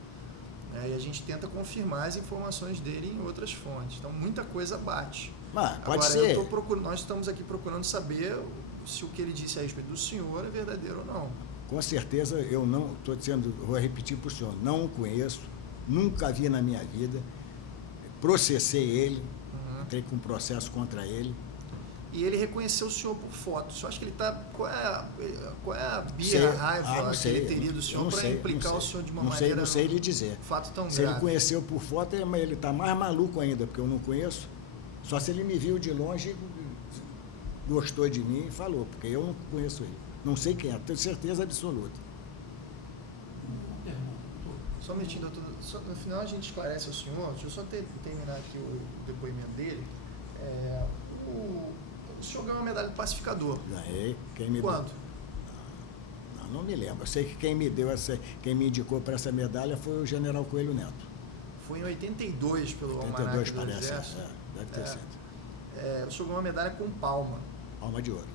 E a gente tenta confirmar as informações dele em outras fontes. Então, muita coisa bate. Pode Agora, ser. nós estamos aqui procurando saber se o que ele disse a respeito do senhor é verdadeiro ou não. Com certeza, eu não estou dizendo, vou repetir para o senhor, não o conheço, nunca vi na minha vida, processei ele, entrei com um processo contra ele. E ele reconheceu o senhor por foto. Você acha que ele está... Qual é a raiva que ele teria do senhor para implicar o senhor de uma maneira... Não sei lhe dizer. Fato tão se grave. Ele conheceu por foto, ele está mais maluco ainda, porque eu não conheço. Só se ele me viu de longe, gostou de mim e falou, porque eu não conheço ele. Não sei quem é, tenho certeza absoluta. Só um minutinho, doutor. No final a gente esclarece ao senhor. Deixa eu só terminar aqui o depoimento dele. O senhor ganhou uma medalha de pacificador. Ganhei. Quem me Quanto? Não me lembro. Eu sei que quem me indicou para essa medalha foi o General Coelho Neto. Foi em 82 pelo 82 Almanac do parece. Exército. Deve ter sido. O senhor ganhou uma medalha com palma. Palma de ouro.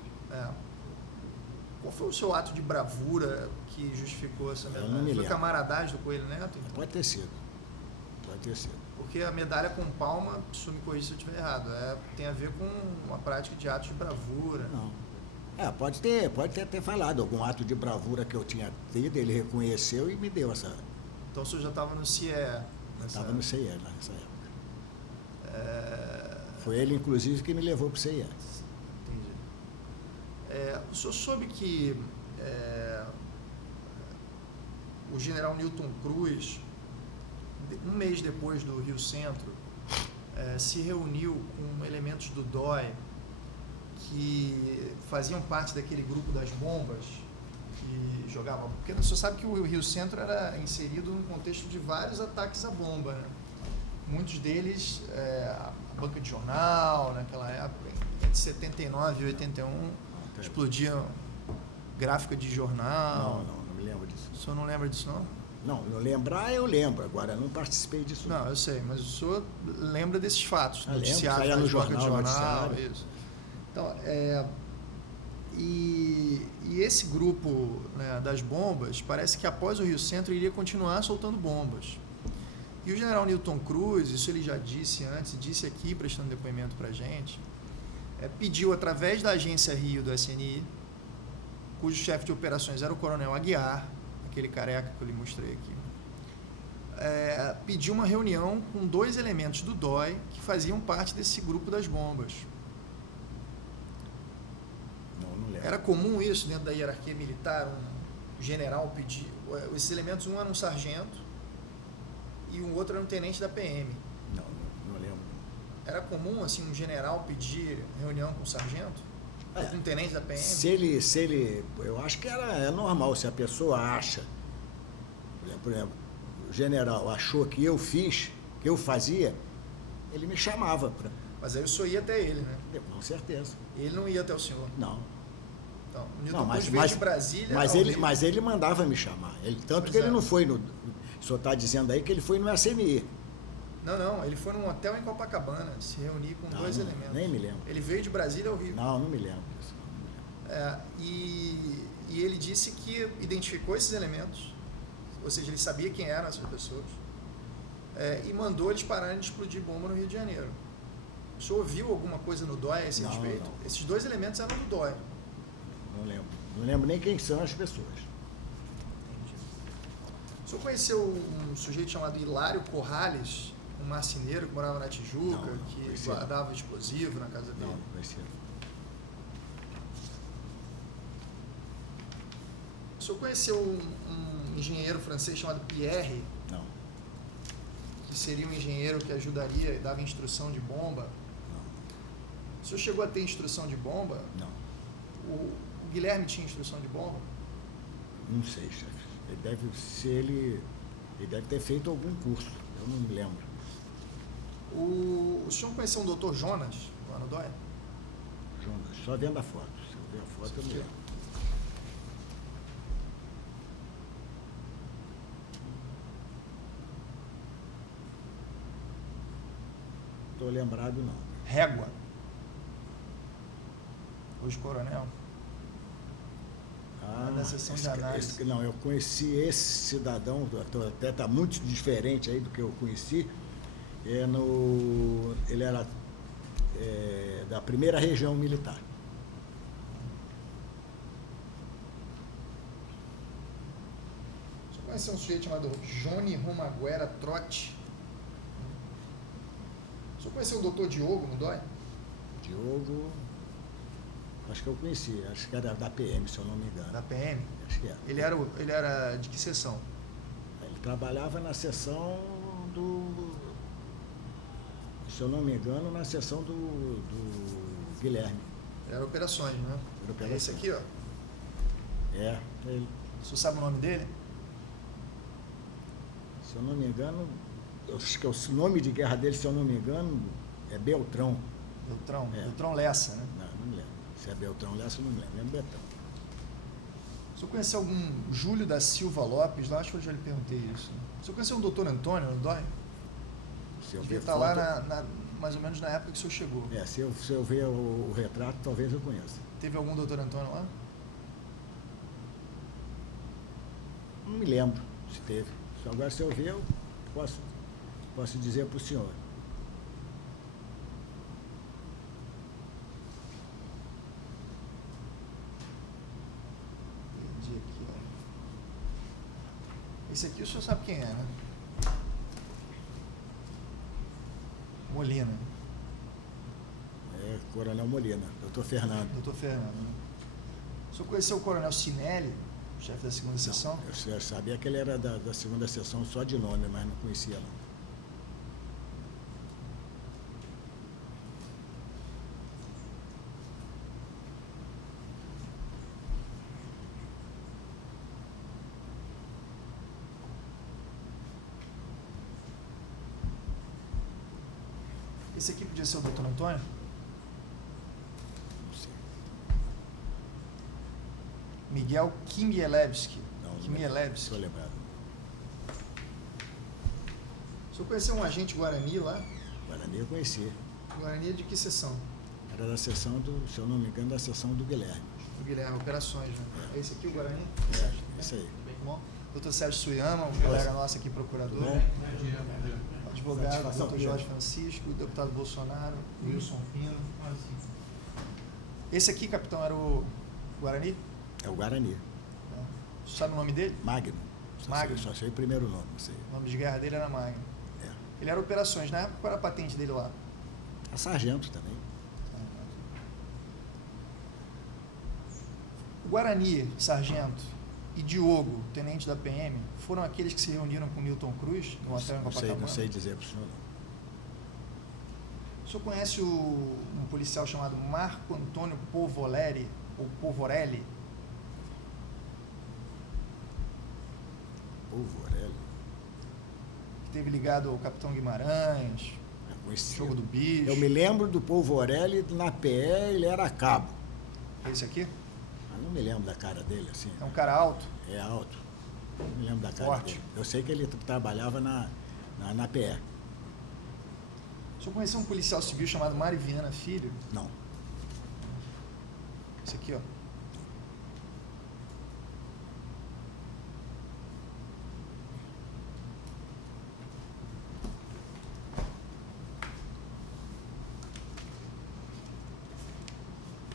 Qual foi o seu ato de bravura que justificou essa medalha? Eu não me lembro. Foi camaradagem do Coelho Neto? Então? Pode ter sido. Pode ter sido. Porque a medalha com palma, se me corrija se eu estiver errado, tem a ver com uma prática de atos de bravura. Não. Pode ter falado algum ato de bravura que eu tinha tido, ele reconheceu e me deu essa. Então o senhor já estava no CIE? Estava no CIE nessa época. Foi ele, inclusive, que me levou para o CIE. Entendi. O senhor soube que o general Newton Cruz, um mês depois do Rio Centro, se reuniu com elementos do DOI que faziam parte daquele grupo das bombas que jogavam. Porque você sabe que o Rio Centro era inserido num contexto de vários ataques à bomba, né? Muitos deles, a banca de jornal, naquela época, entre 79 e 81, explodiam gráfica de jornal. Não me lembro disso. O senhor não lembra disso, não? Não lembrar eu lembro, agora não participei disso. Não, eu sei, mas o senhor lembra desses fatos, noticiários, saía no jornal, isso. Então, e esse grupo, né, das bombas, parece que após o Rio Centro iria continuar soltando bombas. E o general Newton Cruz, isso ele já disse antes, disse aqui, prestando depoimento para a gente, pediu através da agência Rio do SNI, cujo chefe de operações era o coronel Aguiar, aquele careca que eu lhe mostrei aqui, pediu uma reunião com 2 elementos do DOI que faziam parte desse grupo das bombas. Não lembro. Era comum isso dentro da hierarquia militar, um general pedir... Esses elementos, um era um sargento e o outro era um tenente da PM. Não lembro. Era comum, assim, um general pedir reunião com um sargento? Com um tenente da PM? Se ele... Eu acho que é normal, se a pessoa acha... Por exemplo, o general achou que eu fiz, que eu fazia, ele me chamava para... Mas aí o senhor ia até ele, né? Com certeza. Ele não ia até o senhor. Não. Então, o Newton Não, Cruz veio de Brasília ao Rio. mas ele mandava me chamar. Tanto que ele não foi no... O senhor está dizendo aí que ele foi no SMI. Não, ele foi num hotel em Copacabana, se reunir com dois elementos. Nem me lembro. Ele veio de Brasília ao Rio. Não me lembro. E ele disse que identificou esses elementos, ou seja, ele sabia quem eram essas pessoas, e mandou eles pararem de explodir bomba no Rio de Janeiro. O senhor ouviu alguma coisa no DOI a esse respeito? Não. Esses dois elementos eram do DOI. Não lembro. Não lembro nem quem são as pessoas. Entendi. O senhor conheceu um sujeito chamado Hilário Corrales, um marceneiro que morava na Tijuca, que guardava explosivo na casa dele? Não conhecia. O senhor conheceu um engenheiro francês chamado Pierre? Não. Que seria um engenheiro que ajudaria e dava instrução de bomba? Não. O senhor chegou a ter instrução de bomba? Não. O Guilherme tinha instrução de bomba? Não sei, chefe. Ele deve ter feito algum curso. Eu não me lembro. O senhor conheceu um doutor Jonas, lá no DOI? Jonas, só vendo a foto. Se eu ver a foto, eu me lembro. Estou lembrado, não. Régua. Hoje coronel. Da sessão de análise. Não, eu conheci esse cidadão, até está muito diferente aí do que eu conheci. Ele era da primeira região militar. Você conhece um sujeito chamado Johnny Romaguera Trotti? Você conheceu o doutor Diogo no DOI? Diogo, acho que eu conheci, acho que era da PM, se eu não me engano. Da PM? Acho que era. Ele era de que seção? Ele trabalhava na seção se eu não me engano, na seção do Guilherme. Era operações, né? Era operações. Esse aqui, ó. Ele. O senhor sabe o nome dele? Se eu não me engano, acho que o nome de guerra dele, se eu não me engano, é Beltrão. Beltrão? Beltrão Lessa, né? Não me lembro. Se é Beltrão Lessa, eu não me lembro. Lembro Beltrão. O senhor conheceu algum Júlio da Silva Lopes? Lá, acho que eu já lhe perguntei isso. O senhor conheceu um doutor Antônio no DOI? Devia estar lá mais ou menos na época que o senhor chegou. Se eu ver o retrato, talvez eu conheça. Teve algum doutor Antônio lá? Não me lembro se teve. Agora, se eu ver, eu posso dizer para o senhor. Perdi aqui, ó. Esse aqui o senhor sabe quem é, né? Molina. Coronel Molina, doutor Fernando. Doutor Fernando, né? O senhor conheceu o coronel Sinelli, chefe da segunda seção? Eu sabia que ele era da segunda seção só de nome, mas não conhecia não. Esse aqui podia ser o doutor Antônio? Não sei. Miguel Kimielewski. Não Kimielewski. estou lembrado. O senhor conheceu um agente Guarani lá? Guarani eu conheci. Guarani é de que seção? Era da seção se eu não me engano, da seção do Guilherme. O Guilherme, operações, né? É esse aqui o Guarani? Isso aí. Bem bom. Doutor Sérgio Suyama, um colega nosso aqui, procurador. Bom. Advogado, doutor Jorge Francisco, deputado Bolsonaro, Wilson Pino. Esse aqui, capitão, era o Guarani? É o Guarani. Você sabe o nome dele? Magno. Magno. Só sei o primeiro nome. Não sei. O nome de guerra dele era Magno. Ele era operações. Na época, qual era a patente dele lá? É sargento também. O Guarani, sargento, e Diogo, tenente da PM, foram aqueles que se reuniram com Newton Cruz no hotel em Copacabana? Não sei dizer para o senhor, não. O senhor conhece um policial chamado Marco Antônio Povoleri, ou Povorelli? teve ligado ao Capitão Guimarães, Jogo do Bicho. Eu me lembro do Polvorelli, na PE ele era cabo. Esse aqui? Eu não me lembro da cara dele, assim. É um cara alto? É alto. Não me lembro da cara Forte. dele. Eu sei que ele trabalhava na PE. O senhor conheceu um policial civil chamado Mário Viana Filho? Não. Esse aqui, ó.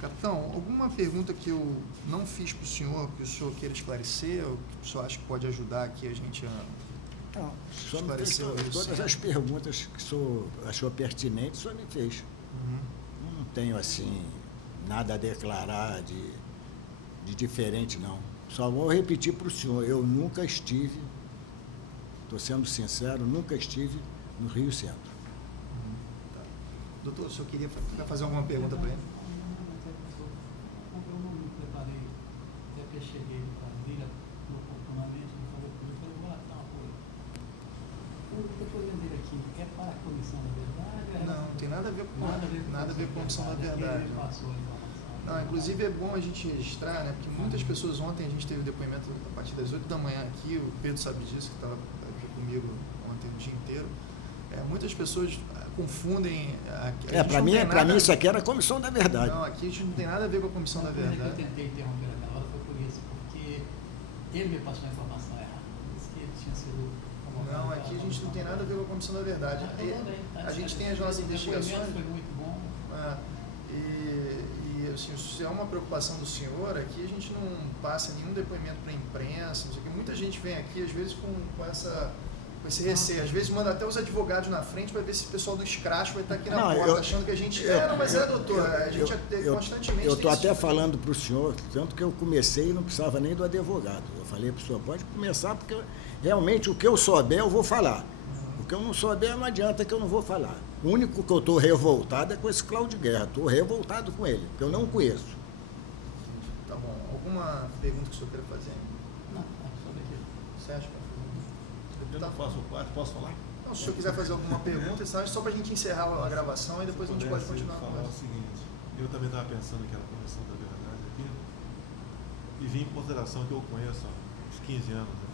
Capitão, alguma pergunta que eu não fiz para o senhor, que o senhor queira esclarecer, ou que o senhor acha que pode ajudar aqui a gente a... Não, o senhor me fez todas as perguntas que o senhor achou pertinentes, o senhor me fez. Não tenho, assim, nada a declarar de diferente, não. Só vou repetir para o senhor, eu nunca estive, estou sendo sincero, nunca estive no Rio Centro. Tá. Doutor, o senhor queria fazer alguma pergunta para ele? Cheguei para a Vila oportunamente, me falou comigo, falei, vou lá dar uma coisa. O depoimento dele aqui é para a Comissão da Verdade? Não tem nada a ver com a Comissão da Verdade. Ele passou a informação. Não, inclusive é bom a gente registrar, né? Porque muitas pessoas, ontem a gente teve o depoimento a partir das 8 da manhã aqui, o Pedro sabe disso, que estava aqui comigo ontem o dia inteiro. Muitas pessoas confundem... Para mim isso aqui era a Comissão da Verdade. Não, aqui a gente não tem nada a ver com a Comissão da Verdade. Eu tentei interromper aquela hora foi por isso, porque ele me passou a informação errada. Disse que ele tinha sido... Não, aqui a gente não tem nada a ver com a Comissão da Verdade. A gente tem as nossas investigações... Foi muito bom. Assim, se é uma preocupação do senhor, aqui a gente não passa nenhum depoimento para a imprensa, não sei o que. Muita gente vem aqui, às vezes, com esse receio. Às vezes manda até os advogados na frente para ver se o pessoal do escracho vai estar aqui na porta, achando que a gente... doutor, a gente constantemente... Eu estou até falando para o senhor, tanto que eu comecei e não precisava nem do advogado. Eu falei para o senhor, pode começar, porque realmente o que eu souber eu vou falar. O que eu não souber não adianta que eu não vou falar. O único que eu estou revoltado é com esse Cláudio Guerra. Estou revoltado com ele, porque eu não conheço. Tá bom. Alguma pergunta que o senhor queira fazer? Não, só daqui. Você acha que eu não faço parte, posso falar? Não, se o senhor quiser fazer alguma pergunta, só para a gente encerrar a gravação e depois a gente pode continuar. Falar o seguinte, eu também estava pensando que era a Comissão da Verdade aqui, e vim em consideração que eu conheço há uns 15 anos. Né?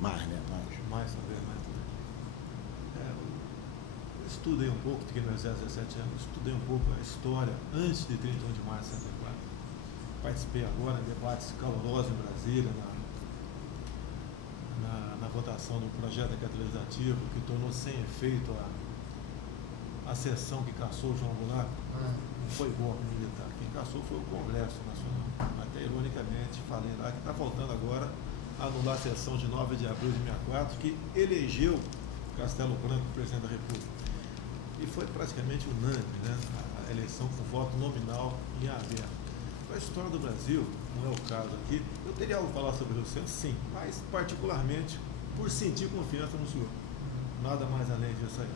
Mais, né? Mais também, mais também. Eu estudei um pouco, fiquei no Exército há 17 anos, estudei um pouco a história antes de 31 de março de 64. Participei agora em debates calorosos em Brasília, na votação do projeto de decreto legislativo que tornou sem efeito a sessão que cassou o João Goulart. Não foi golpe militar. Quem cassou foi o Congresso Nacional. Até ironicamente falei lá que está faltando agora anular a sessão de 9 de abril de 64 que elegeu Castelo Branco presidente da República. E foi praticamente unânime, né? A eleição com voto nominal em aberto. A história do Brasil, não é o caso aqui, eu teria algo a falar sobre o Rio Centro, sim, mas particularmente por sentir confiança no senhor. Nada mais além disso aí.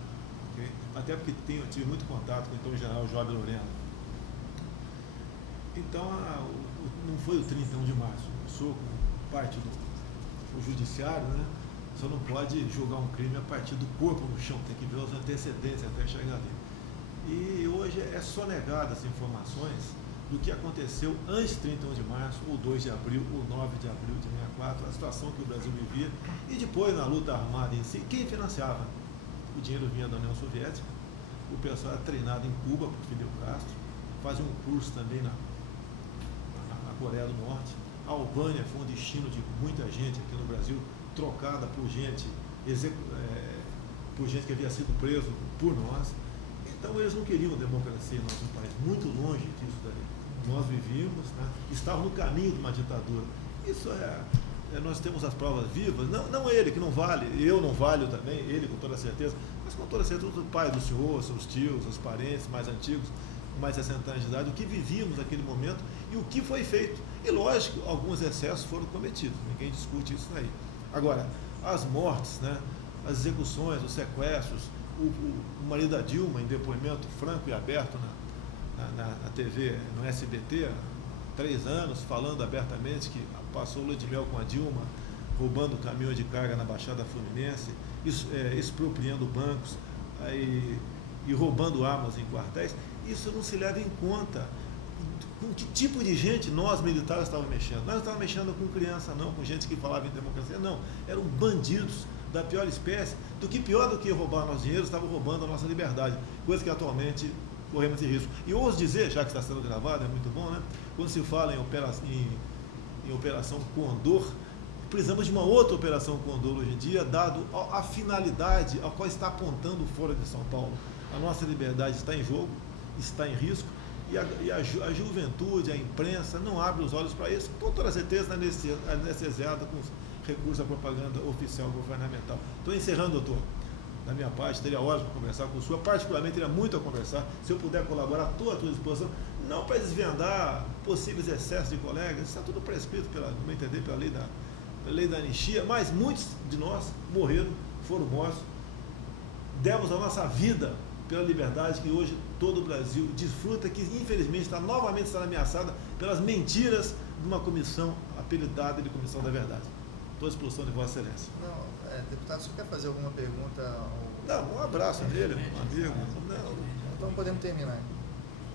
Okay? Até porque tive muito contato com o então general Joab Lorena. Então, não foi o 31 de março. Eu sou parte do judiciário, né? Você não pode julgar um crime a partir do corpo no chão, tem que ver os antecedentes até chegar ali. E hoje é sonegada as informações do que aconteceu antes de 31 de março, ou 2 de abril, ou 9 de abril de 64, a situação que o Brasil vivia, e depois na luta armada em si, quem financiava? O dinheiro vinha da União Soviética, o pessoal era treinado em Cuba por Fidel Castro, fazia um curso também na Coreia do Norte. A Albânia foi um destino de muita gente aqui no Brasil, trocada por gente que havia sido preso por nós. Então eles não queriam democracia em nosso país, muito longe disso daí. Nós vivíamos, né? Estávamos no caminho de uma ditadura. Isso nós temos as provas vivas, não ele que não vale, eu não valho também, ele com toda certeza, mas com toda certeza o pai do senhor, seus tios, seus parentes mais antigos, com mais de 60 anos de idade, o que vivíamos naquele momento e o que foi feito. E lógico, alguns excessos foram cometidos, ninguém discute isso daí. Agora, as mortes, né? As execuções, os sequestros, o marido da Dilma, em depoimento franco e aberto na TV, no SBT, há 3 anos, falando abertamente que passou lua de mel com a Dilma, roubando caminhões de carga na Baixada Fluminense, expropriando bancos e roubando armas em quartéis, isso não se leva em conta. Com que tipo de gente nós, militares, estávamos mexendo? Nós não estávamos mexendo com criança, não, com gente que falava em democracia, não. Eram bandidos da pior espécie, do que pior do que roubar nosso dinheiro, estavam roubando a nossa liberdade, coisa que atualmente corremos esse risco. E ouso dizer, já que está sendo gravado, é muito bom, né? Quando se fala em Operação Condor, precisamos de uma outra Operação Condor hoje em dia, dado a finalidade a qual está apontando fora de São Paulo. A nossa liberdade está em jogo, está em risco, e a juventude, a imprensa, não abre os olhos para isso, com toda certeza anestesiada com os recursos da propaganda oficial governamental. Estou encerrando, doutor. Da minha parte, teria horas para conversar com o senhor, particularmente teria muito a conversar. Se eu puder colaborar, estou à sua disposição, não para desvendar possíveis excessos de colegas, está tudo prescrito, no meu entender, pela lei da anistia, mas muitos de nós morreram, foram mortos, demos a nossa vida pela liberdade que hoje todo o Brasil desfruta, que infelizmente está novamente sendo ameaçada pelas mentiras de uma comissão apelidada de Comissão da Verdade. Estou à disposição de Vossa Excelência. Não, deputado, você quer fazer alguma pergunta? Não, um abraço dele, um amigo. Não. Então podemos terminar.